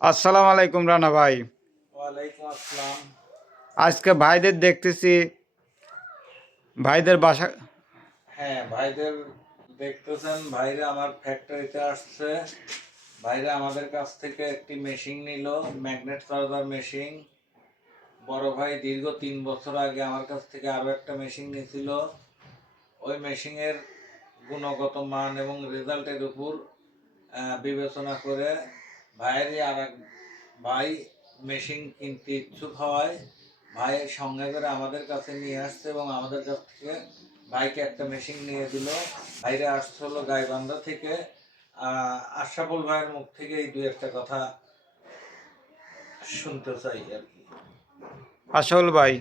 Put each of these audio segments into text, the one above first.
আসসালামু আলাইকুম রানা ভাই। ওয়ালাইকুম আসসালাম। আজকে ভাইদের দেখতেছি, ভাইদের বাসা। হ্যাঁ, ভাইদের দেখতেছেন, ভাইরা আমার ফ্যাক্টরিতে আসছে। ভাইরা আমাদের কাছ থেকে একটি মেশিন নিল, ম্যাগনেট চার্জার মেশিন। বড় ভাই দীর্ঘ 3 বছর আগে আমার কাছ থেকে আরো একটা মেশিন নিয়েছিল। ওই মেশিনের গুণগত মান এবং রেজাল্টের উপর বিবেচনা করে ভাইয়েরই আর এক ভাই মেশিন কিনতে ইচ্ছুক হওয়ায় ভাই সঙ্গে করে আমাদের কাছে নিয়ে আসছে এবং আমাদের কাছ থেকে ভাইকে একটা মেশিন নিয়ে দিল। ভাইরা আসছে হলো গাইবান্ধা থেকে। আশরাফুল ভাইয়ের মুখ থেকে এই দুই একটা কথা শুনতে চাই আর কি। আসল ভাই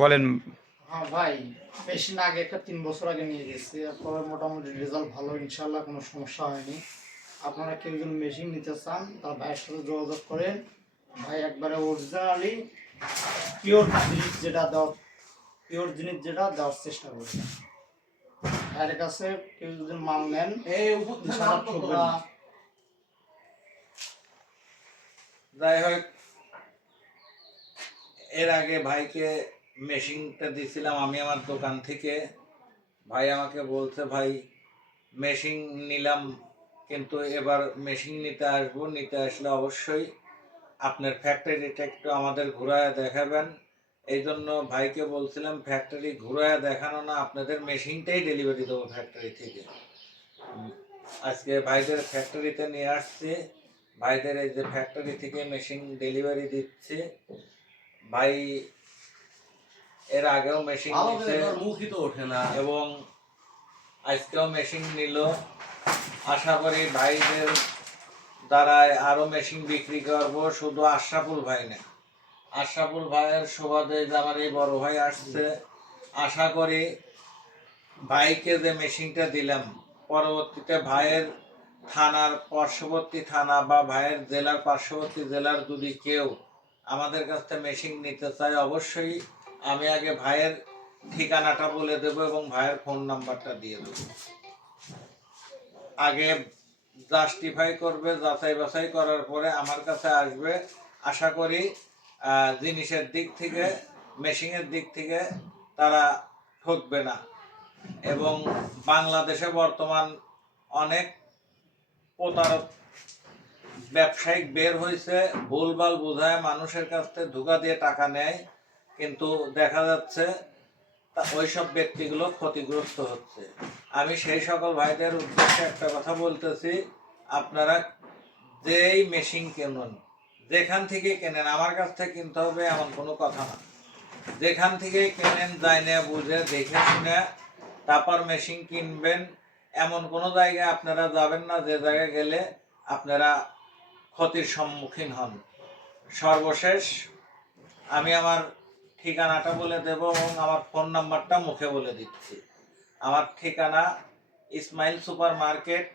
বলেন। হ্যাঁ ভাই, মেশিন আগে একটা 3 বছর আগে নিয়ে গেছি, তারপরে মোটামুটি রেজাল্ট ভালো, ইনশাল্লাহ কোনো সমস্যা হয়নি। আপনারা কেউ যদি মেশিন নিতে চান তার ভাইয়ের সাথে যোগাযোগ করেন। ভাই একবারে অরিজিনালি পিওর জিনিস যেটা দেওয়ার চেষ্টা করবেন। ভাইয়ের কাছে কেউ যদি মাল নেন ইনশাল্লাহ ঠকবেন না। যাই হোক, এর আগে ভাইকে মেশিনটা দিয়েছিলাম আমি আমার দোকান থেকে। ভাই আমাকে বলছে, ভাই মেশিন নিলাম, কিন্তু এবার মেশিন নিতে আসলে অবশ্যই আপনার ফ্যাক্টরিটা একটু আমাদের ঘুরায় দেখাবেন। এই জন্য ভাইকে বলছিলাম ফ্যাক্টরি ঘুরায় দেখানো না, আপনাদের মেশিনটাই ডেলিভারি দেবো ফ্যাক্টরি থেকে। আজকে ভাইদের ফ্যাক্টরিতে নিয়ে আসছি। ভাইদের এই যে ফ্যাক্টরি থেকে মেশিন ডেলিভারি দিচ্ছে। ভাই এর আগেও মেশিন নিচ্ছে এবং আজকেও মেশিন নিল। আশা করি ভাইদের দ্বারায় আরো মেশিন বিক্রি করব। শুধু আশরাফুল ভাই না, আশরাফুল ভাইয়ের সুবাদে আমার এই বড় ভাই আসছে। আশা করি ভাইকে যে মেশিনটা দিলাম, পরবর্তীতে ভাইয়ের থানার পার্শ্ববর্তী থানা বা ভাইয়ের জেলার পার্শ্ববর্তী জেলার যদি কেউ আমাদের কাছ থেকে মেশিন নিতে চায়, অবশ্যই আমি আগে ভাইয়ের ঠিকানাটা বলে দেব এবং ভাইয়ের ফোন নাম্বারটা দিয়ে দেব। আগে জাস্টিফাই করবে, যাচাই বাছাই করার পরে আমার কাছে আসবে। আশা করি জিনিসের দিক থেকে, মেশিনের দিক থেকে তারা ঠকবে না। এবং বাংলাদেশে বর্তমান অনেক প্রতারক ব্যবসায়িক বের হয়েছে, ভুলভাল বোঝায় মানুষের কাছ থেকে ধোঁকা দিয়ে টাকা নেয়, কিন্তু দেখা যাচ্ছে ওইসব ব্যক্তিগুলো ক্ষতিগ্রস্ত হচ্ছে। আমি সেই সকল ভাইদের উদ্দেশ্যে একটা কথা বলতেছি, আপনারা যেই মেশিন কেনেন, যেখান থেকে কেনেন, আমার কাছ থেকে কিনতে হবে এমন কোনো কথা না। যেখান থেকে কেনেন, যায় না বুঝে দেখে শুনে তারপর মেশিন কিনবেন। এমন কোনো জায়গায় আপনারা যাবেন না যে জায়গায় গেলে আপনারা ক্ষতির সম্মুখীন হন। সর্বশেষ আমি আমার ঠিকানাটা বলে দেব এবং আমার ফোন নাম্বারটা মুখে বলে দিচ্ছি। আমার ঠিকানা ইসমাইল সুপার মার্কেট,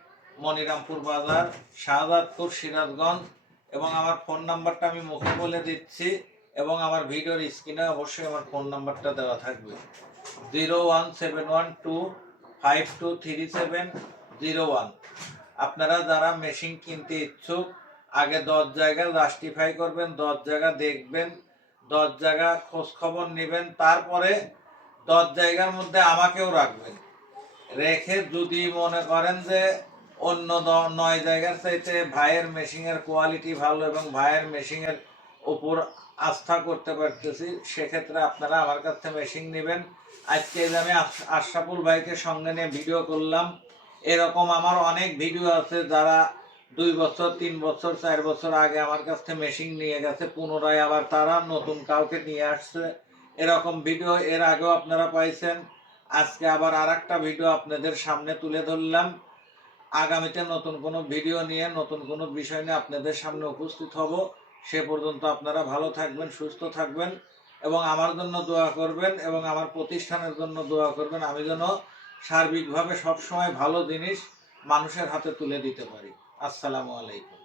মনিরামপুর বাজার, শাহজাদপুর, সিরাজগঞ্জ। এবং আমার ফোন নাম্বারটা আমি মুখে বলে দিচ্ছি এবং আমার ভিডিওর স্ক্রিনে অবশ্যই আমার ফোন নাম্বারটা দেওয়া থাকবে। 01712523701। আপনারা যারা মেশিন কিনতে ইচ্ছুক, আগে 10 জায়গা জাস্টিফাই করবেন, 10 জায়গা দেখবেন, 10 জায়গা খোঁজ খবর নেবেন, তারপরে 10 জায়গার মধ্যে আমাকেও রাখবেন। রেখে যদি মনে করেন যে অন্য 9 জায়গার চাইতে ভাইয়ের মেশিনের কোয়ালিটি ভালো এবং ভাইয়ের মেশিনের উপর আস্থা করতে পারতেছি, সেক্ষেত্রে আপনারা আমার কাছ থেকে মেশিন নেবেন। আজকে আমি আশরাফুল ভাইকে সঙ্গে নিয়ে ভিডিও করলাম। এরকম আমার অনেক ভিডিও আছে যারা 2 বছর 3 বছর 4 বছর আগে আমার কাছ থেকে মেশিন নিয়ে গেছে, পুনরায় আবার তারা নতুন কাউকে নিয়ে আসছে। এরকম ভিডিও এর আগেও আপনারা পাইছেন। আজকে আবার আর একটা ভিডিও আপনাদের সামনে তুলে ধরলাম। আগামীতে নতুন কোনো ভিডিও নিয়ে, নতুন কোনো বিষয় নিয়ে আপনাদের সামনে উপস্থিত হব। সে পর্যন্ত আপনারা ভালো থাকবেন, সুস্থ থাকবেন এবং আমার জন্য দোয়া করবেন এবং আমার প্রতিষ্ঠানের জন্য দোয়া করবেন। আমি যেন সার্বিকভাবে সবসময় ভালো জিনিস মানুষের হাতে তুলে দিতে পারি। আসসালামু আলাইকুম।